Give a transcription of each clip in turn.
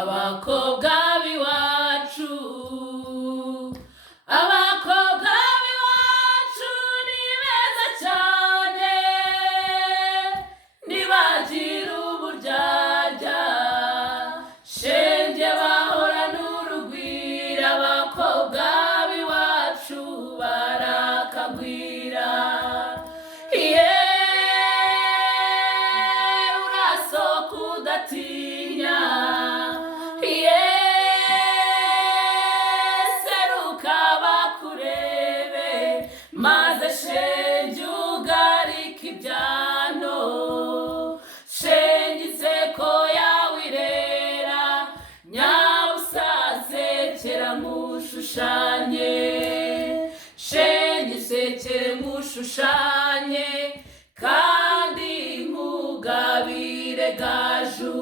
abakobwa b'iwacu, abakobwa b'iwacu ni beza cyane, ntibagira uburyarya, shenge bahorana urugwiro, abakobwa b'iwacu barakagwira. Urasohoka udatinya, seruka bakurebe, maze shenge ugarika ibyano, shenge inseko yawe irera, nyabusasekera mushushanye, shenge isekere mushushanye, kandi mugabire gaju.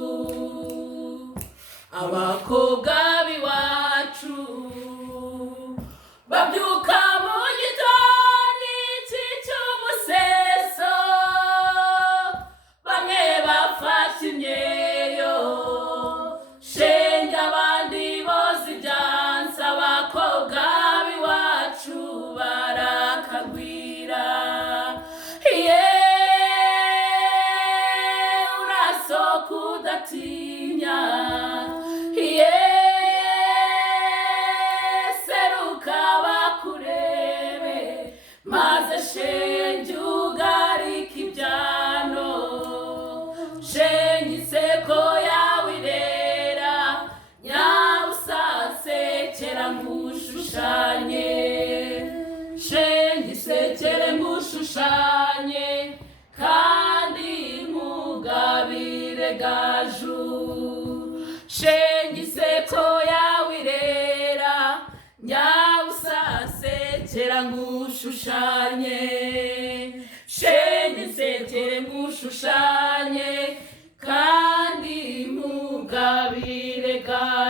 Abakobwa b'iwacu babyuka mu gitondo cy'umuseso, bamwe bafashe imyeyo, shenge abandi boza ibyansi, abakobwa b'iwacu barakagwira. Urasohoka udatinya, seruka bakurebe, maze shenge ugarika ibyano, shenge inseko yawe irera, nyabusasekera mushushanye, shenge isekere mushushanye, kandi mugabire gaju. Shenge inseko yawe irera, nyabusasekera mushushanye, shenge insekere mushushanye, kandi mugabire gaju.